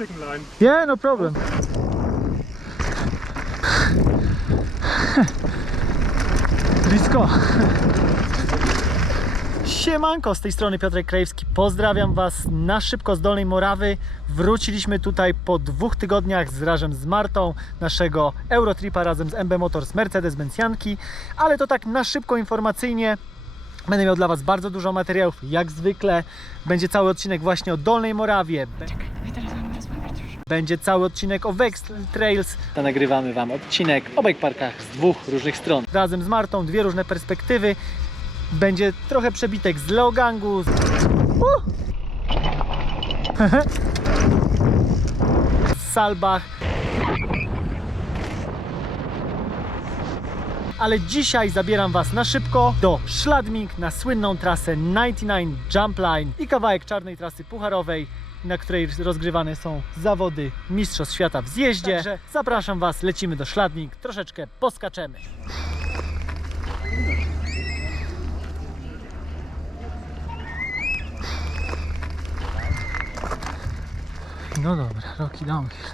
chicken line. Yeah, no problem. Blisko. Siemanko, z tej strony Piotrek Krajewski. Pozdrawiam Was na szybko z Dolnej Morawy. Wróciliśmy tutaj po dwóch tygodniach z razem z Martą naszego Eurotripa razem z MB Motors Mercedes-Benz Janki, ale to tak na szybko informacyjnie. Będę miał dla Was bardzo dużo materiałów, jak zwykle. Będzie cały odcinek właśnie o Dolnej Morawie. Będzie cały odcinek o Wexl Trails. To nagrywamy Wam odcinek o bike parkach z dwóch różnych stron. Razem z Martą dwie różne perspektywy. Będzie trochę przebitek z Leogangu. z- Uh! z Salbach. Ale dzisiaj zabieram Was na szybko do Szladming na słynną trasę 99 Jump Line i kawałek czarnej trasy pucharowej, na której rozgrywane są zawody Mistrzostw Świata w zjeździe. Także zapraszam Was, lecimy do Szladming, troszeczkę poskaczemy. No dobra, Rocky Downhill.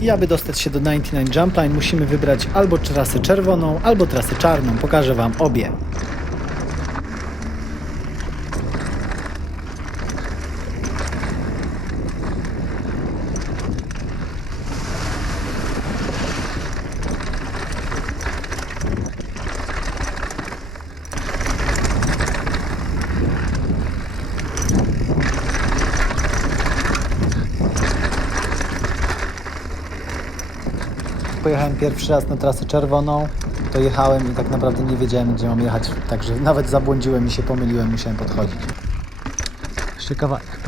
I aby dostać się do 99 Jump Line musimy wybrać albo trasę czerwoną, albo trasę czarną. Pokażę Wam obie. Pierwszy raz na trasę czerwoną, to jechałem i tak naprawdę nie wiedziałem, gdzie mam jechać, także nawet zabłądziłem i się pomyliłem, musiałem podchodzić. Jeszcze kawałek.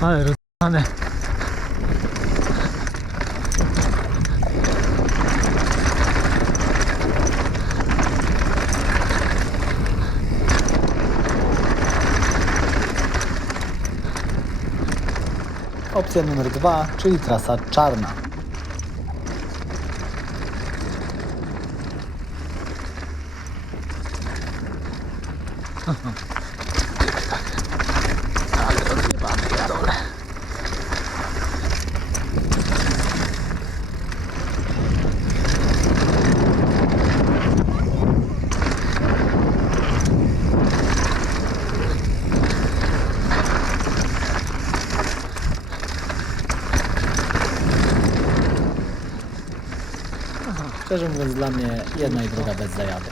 Ale rozwane. Opcja numer dwa, czyli trasa czarna. Szczerze mówiąc, dla mnie jedna i druga bez zajady.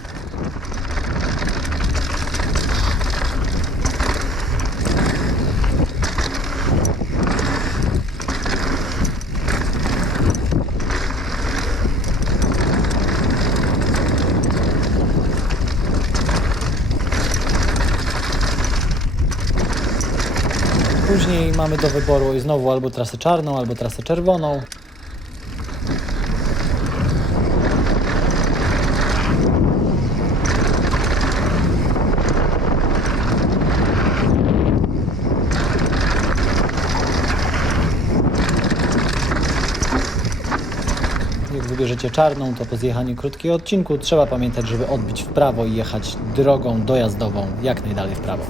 Później mamy do wyboru znowu albo trasę czarną, albo trasę czerwoną. Wybierzecie czarną, to po zjechaniu krótkiego odcinku trzeba pamiętać, żeby odbić w prawo i jechać drogą dojazdową jak najdalej w prawo.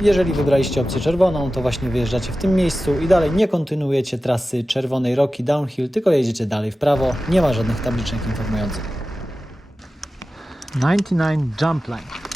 Jeżeli wybraliście opcję czerwoną, to właśnie wyjeżdżacie w tym miejscu i dalej nie kontynuujecie trasy czerwonej Rocky Downhill, tylko jedziecie dalej w prawo. Nie ma żadnych tabliczek informujących. 99 Jump Line.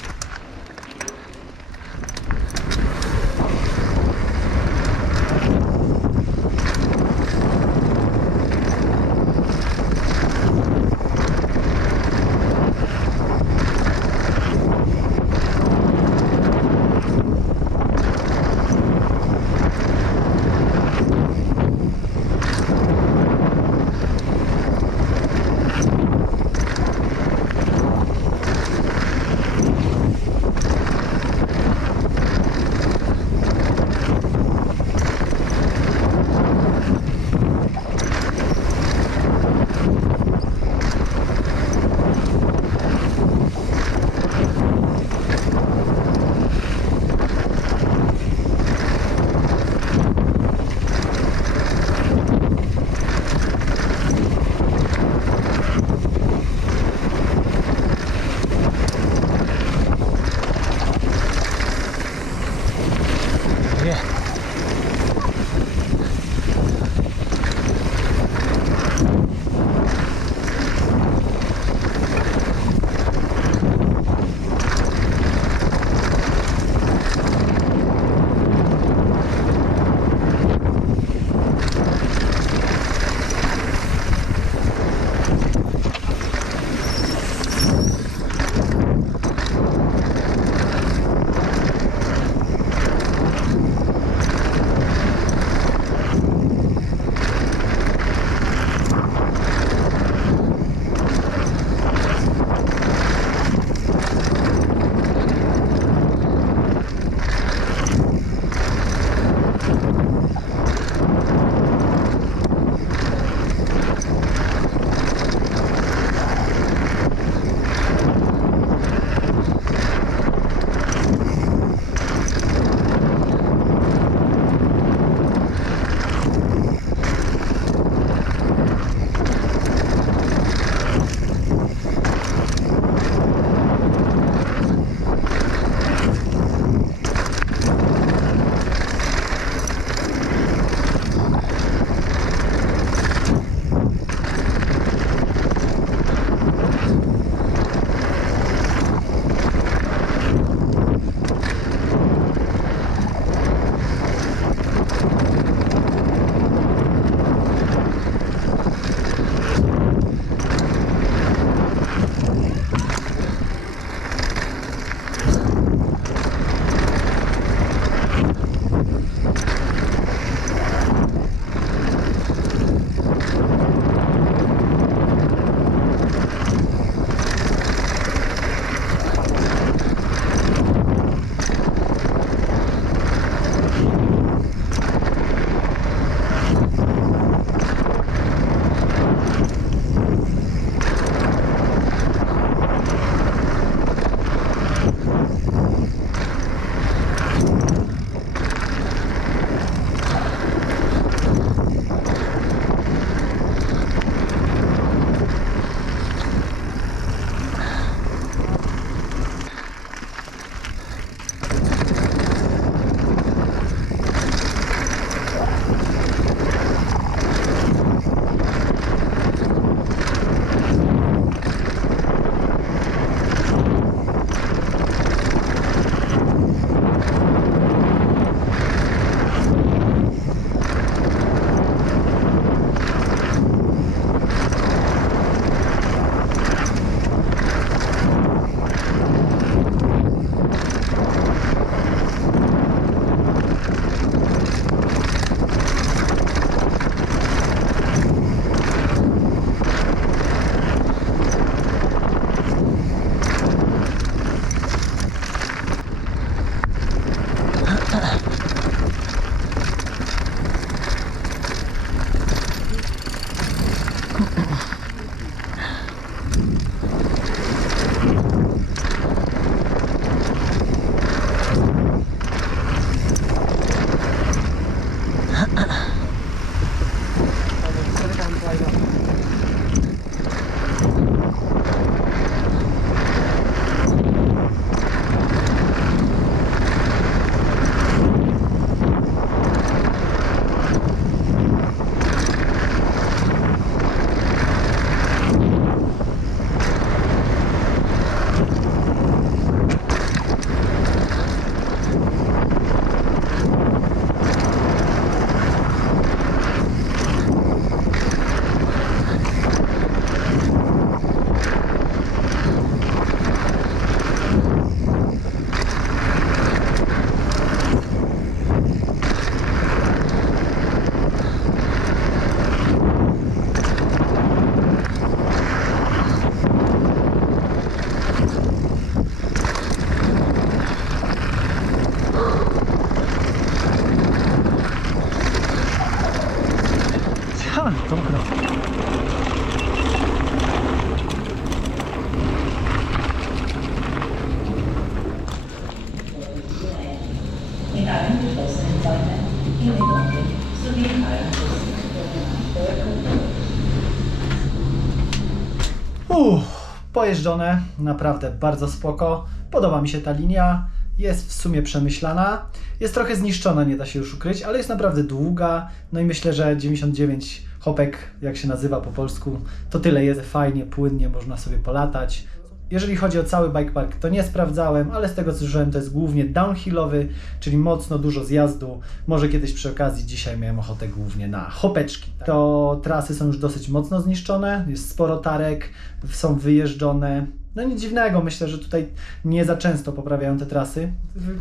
Pojeżdżone, naprawdę bardzo spoko. Podoba mi się ta linia. Jest w sumie przemyślana. Jest trochę zniszczona, nie da się już ukryć, ale jest naprawdę długa. No i myślę, że 99 hopek, jak się nazywa po polsku, to tyle jest fajnie, płynnie, można sobie polatać. Jeżeli chodzi o cały bike park, to nie sprawdzałem, ale z tego co słyszałem, to jest głównie downhillowy, czyli mocno dużo zjazdu. Może kiedyś przy okazji, dzisiaj miałem ochotę głównie na hopeczki. To trasy są już dosyć mocno zniszczone, jest sporo tarek, są wyjeżdżone. No nic dziwnego, myślę, że tutaj nie za często poprawiają te trasy.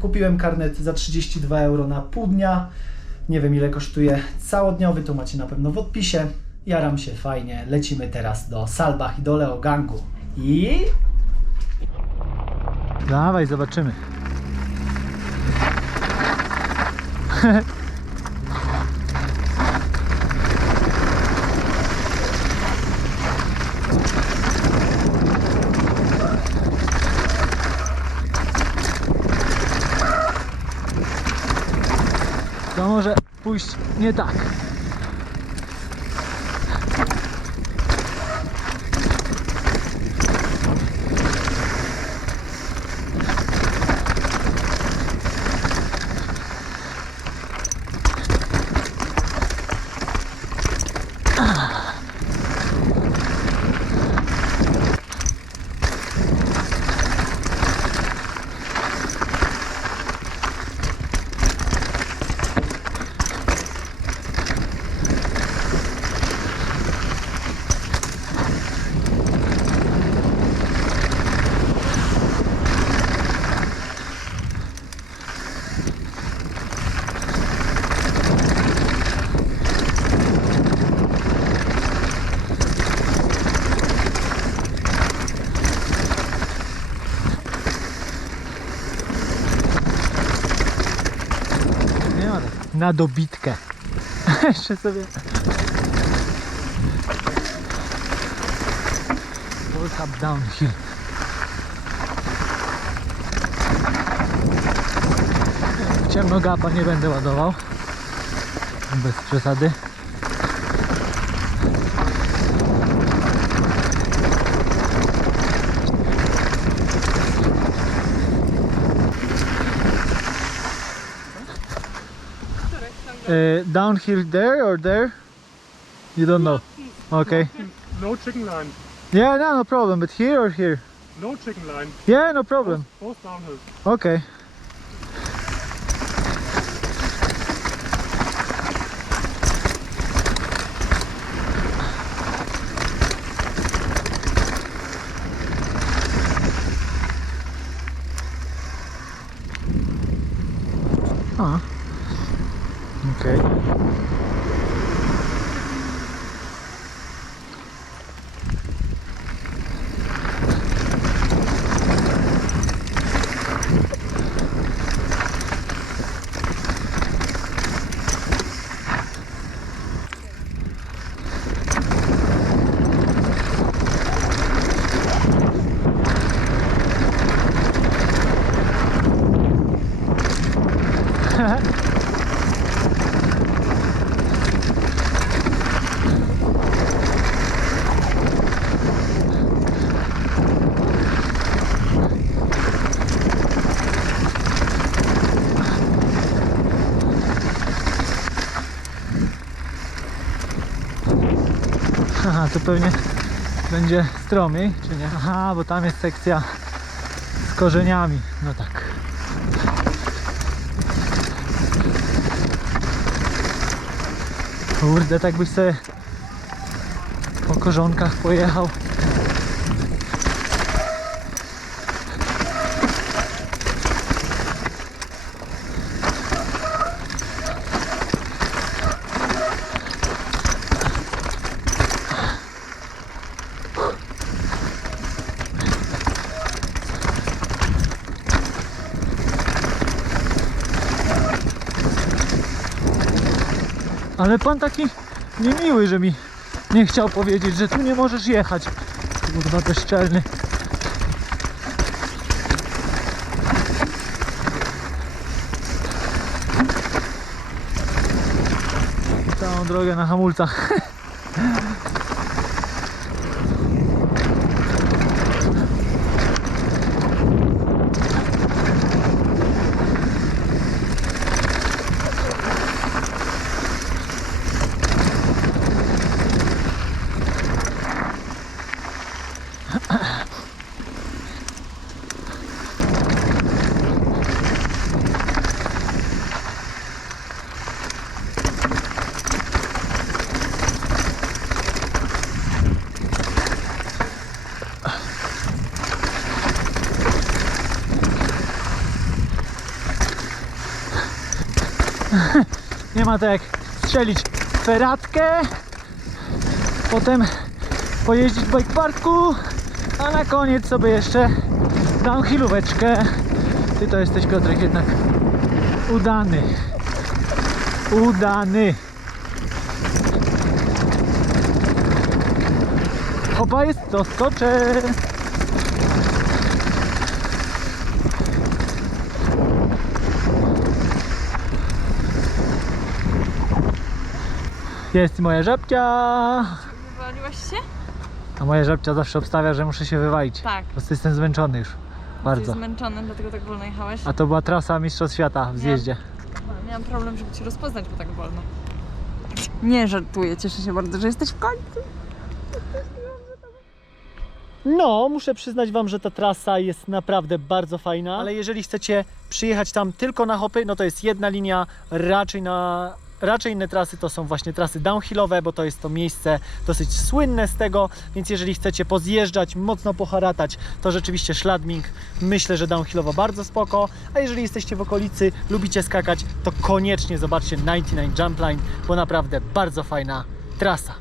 Kupiłem karnet za 32 euro na pół dnia. Nie wiem ile kosztuje całodniowy, to macie na pewno w odpisie. Jaram się fajnie. Lecimy teraz do Salbach i do Leogangu. I Dawaj, zobaczymy. To może pójść nie tak. Nie ma tak. Na dobitkę. Jeszcze sobie. World Cup Downhill. Ciemno gapa nie będę ładował. Bez przesady. Uh, downhill there or there? You don't know. Okay. No chicken line. Yeah, no, no problem. But here or here? No chicken line. Yeah, no problem. Both downhill. Okay. A. Okay. Tu pewnie będzie stromiej, czy nie? Aha, bo tam jest sekcja z korzeniami. No tak. Kurde, tak byś sobie po korzonkach pojechał. Ale pan taki niemiły, że mi nie chciał powiedzieć, że tu nie możesz jechać. Kurwa bezczelny. Całą drogę na hamulcach. Nie ma to jak strzelić feratkę, potem pojeździć w bike parku, a na koniec sobie jeszcze downhillóweczkę. Ty to jesteś Piotrek jednak udany. Udany. Hopa jest to skoczę. Jest moja żabcia. Wywaliłaś się? A moja żabcia zawsze obstawia, że muszę się wywalić. Tak. Po prostu jestem zmęczony już. Bardzo. Jesteś zmęczony, dlatego tak wolno jechałeś. A to była trasa Mistrzostw Świata w zjeździe. A, Miałam problem, żeby cię rozpoznać, bo tak wolno. Nie żartuję, cieszę się bardzo, że jesteś w końcu. No, muszę przyznać Wam, że ta trasa jest naprawdę bardzo fajna, ale jeżeli chcecie przyjechać tam tylko na hopy, no to jest jedna linia, raczej na... Raczej inne trasy to są właśnie trasy downhillowe, bo to jest to miejsce dosyć słynne z tego, więc jeżeli chcecie pozjeżdżać, mocno poharatać, to rzeczywiście szladming myślę, że downhillowo bardzo spoko, a jeżeli jesteście w okolicy, lubicie skakać, to koniecznie zobaczcie 99 Jump Line, bo naprawdę bardzo fajna trasa.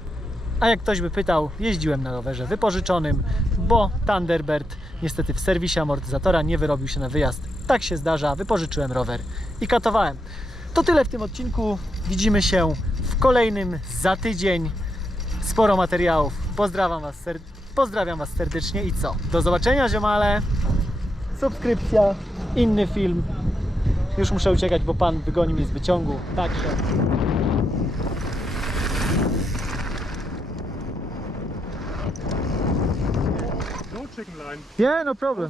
A jak ktoś by pytał, jeździłem na rowerze wypożyczonym, bo Thunderbird niestety w serwisie amortyzatora nie wyrobił się na wyjazd. Tak się zdarza, wypożyczyłem rower i katowałem. To tyle w tym odcinku. Widzimy się w kolejnym za tydzień. Sporo materiałów. Pozdrawiam Was, ser- pozdrawiam was serdecznie i co? Do zobaczenia ziomale. Subskrypcja, inny film. Już muszę uciekać, bo pan wygoni mnie z wyciągu. Także. Yeah, no problem.